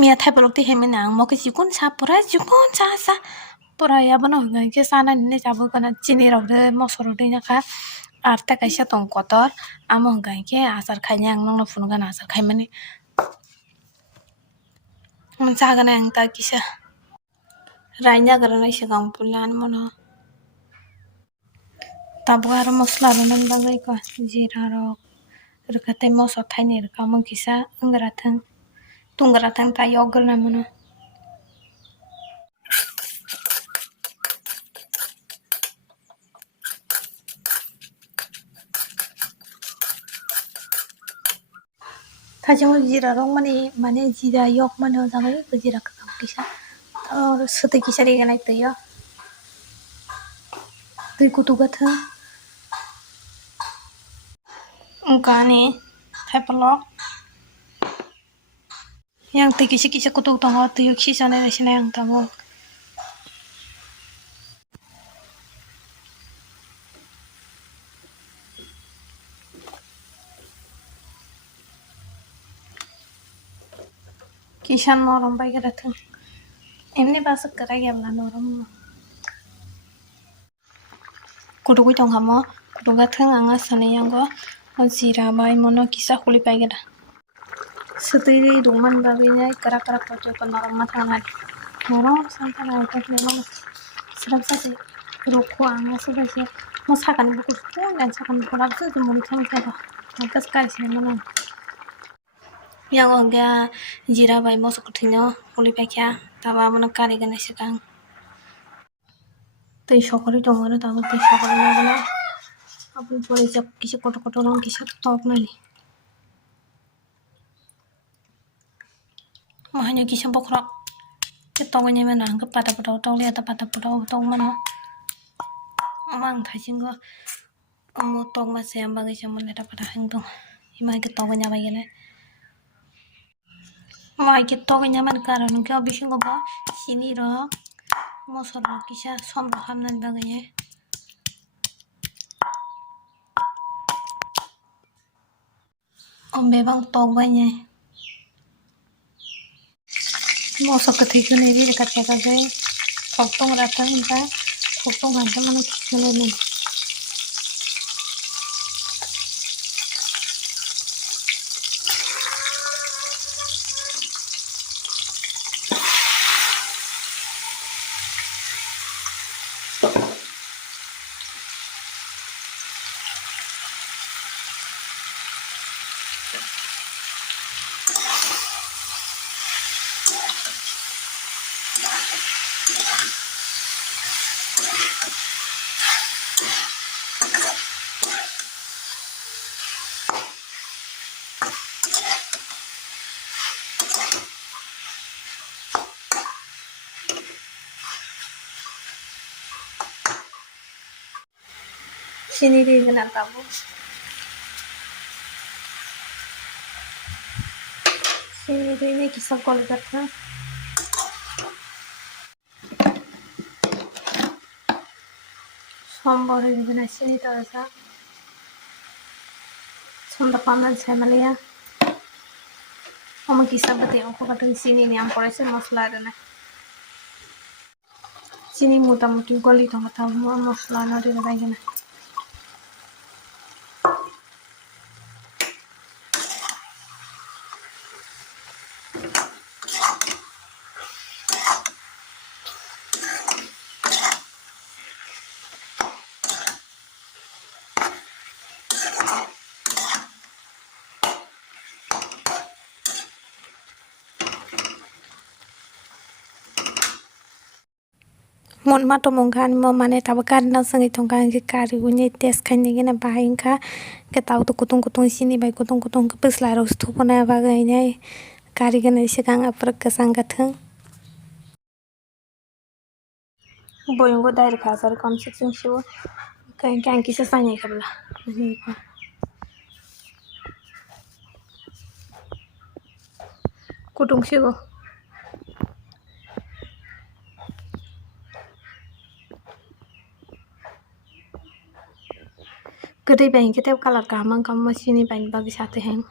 Mia thay balok ti hemi nang mo ke jikun sa pura jikun sa pura ya bano ngai ke sana ne jabu kana chini rok de mosoro de nya ka ar ta kaisa tong kotor amo ngai ke asar khanya ang nong phunu gana asar khaimani jaga ang ta kisa rainya gara nai sigang pulan mono tabu aro mosla ronan bangai ko jira rok rkate moso thaini rka mo kisa tungra thang ta yogur na mono thajang jira rok mane jira yok mane jagai jira ka kisa और सते kisa ri ganai tayo tui kutu gatha ungkani thai palok yang tui kisa kutu tongo tui kisa ne resina yang tabo kisa norom bai gara thang emni basak kara yamla norom kutu kui tong hamo kutu gathang anga sane yango jira bai mono kisa huli bai gara sutui dungman babinya kara pocho ko norom mathang norom santa na ta mono serap sate roko anga sebase mo sakan buku tu dan sakan kolap tu moni thang ta makas kai se mono yang oga jira bai mo sukutino huli bai kya taba mono kari gana sikang tei sokori tongoro tabo tei sokori nagala apun pore jak kisa koto rong kisa top nani mahanya kisa bokro tongonya mana ke pada tong lihat pada tong mana amang thajingo amo tong mase ambagai jamon leta pada hangtong imai ke tongonya bagene mai ke tongonya man karon ke bisingo ba sini ro mosoro kisa somro hamnan bagai ombe bang tong banya mosok ke thiku ne ri kat ka gai thoptong ratang ba thoptong han ka mano kishune ne sini ri gana tabo sini ri ne kisa kolkata sombor gana sini tarasa sonda paman samalia omo kisa bate oko katun sini ni am porese mosla rena sini motamuti goli tongata mosla na ri bai gana mon ma to mongkan mo mane tabakan na sangi tongkan ke kari unye tes khaine gena bahin kha ke taw to kutung sini bai kutung ke pesla ro thupona bagai nai kari gena sikang aprak ka sangathang boyongo dair khasar construction show kan kisa sanya kabla kutung sigo kedai bang kita kalar kamang kam sini bang bagi sate hang